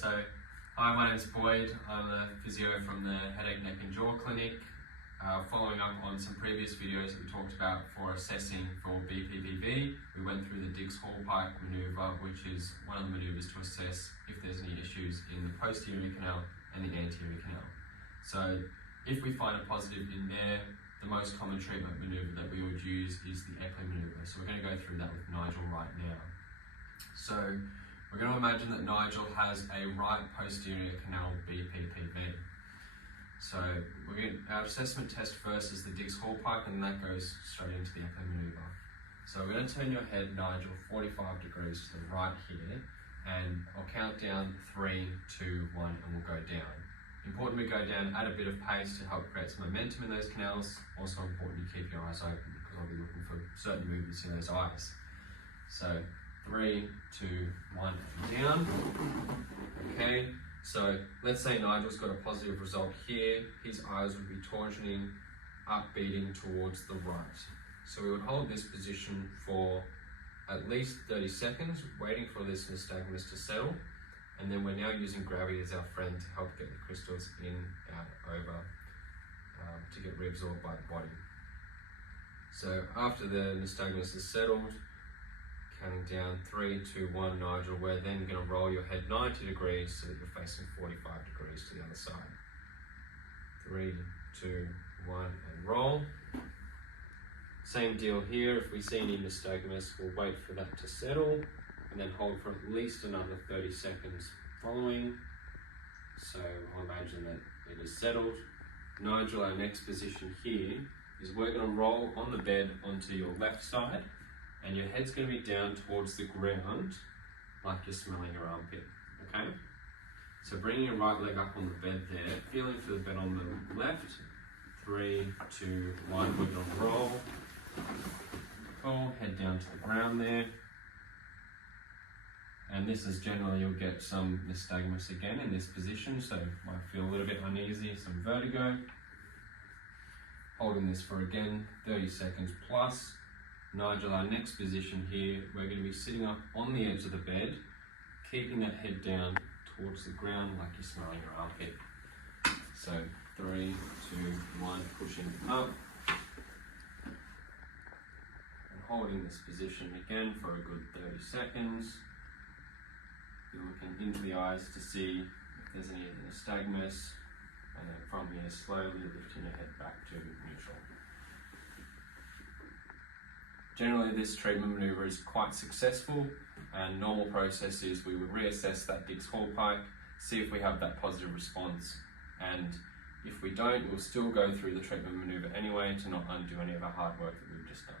Hi, my name's Boyd. I'm a physio from the Headache, Neck and Jaw Clinic. Following up on some previous videos that we talked about for assessing for BPPV, we went through the Dix-Hallpike manoeuvre, which is one of the manoeuvres to assess if there's any issues in the posterior canal and the anterior canal. So if we find a positive in there, the most common treatment manoeuvre that we would use is the echo manoeuvre. So we're going to go through that with Nigel right now. So we're going to imagine that Nigel has a right posterior canal BPPV. So our assessment test first is the Dix-Hallpike, and that goes straight into the echo manoeuvre. So we're going to turn your head, Nigel, 45 degrees to the right here, and I'll count down 3, 2, 1, and we'll go down. Important we go down at a bit of pace to help create some momentum in those canals. Also important you keep your eyes open because I'll be looking for certain movements in those eyes. So 3, 2, 1, and down. Okay, so let's say Nigel's got a positive result here. His eyes would be torsioning, upbeating towards the right. So we would hold this position for at least 30 seconds, waiting for this nystagmus to settle. And then we're now using gravity as our friend to help get the crystals in, out, over, to get reabsorbed by the body. So after the nystagmus is settled, counting down 3, 2, 1, Nigel, we're then going to roll your head 90 degrees so that you're facing 45 degrees to the other side. 3, 2, 1, and roll. Same deal here. If we see any nystagmus, we'll wait for that to settle and then hold for at least another 30 seconds following. So I'll imagine that it is settled. Nigel, our next position here is we're going to roll on the bed onto your left side, and your head's going to be down towards the ground like you're smelling your armpit, okay? So bringing your right leg up on the bed there, feeling for the bed on the left. 3, 2, 1, we're going to roll. Cool, head down to the ground there. And this is generally, you'll get some nystagmus again in this position, so might feel a little bit uneasy, some vertigo. Holding this for again, 30 seconds plus. Nigel, our next position here, we're going to be sitting up on the edge of the bed, keeping that head down towards the ground like you're smelling your armpit. So 3, 2, 1, pushing up. And holding this position again for a good 30 seconds. You're looking into the eyes to see if there's any nystagmus, and then from here slowly lifting your head back to neutral. Generally this treatment manoeuvre is quite successful, and normal process is we would reassess that Dix-Hallpike, see if we have that positive response, and if we don't, we'll still go through the treatment manoeuvre anyway to not undo any of our hard work that we've just done.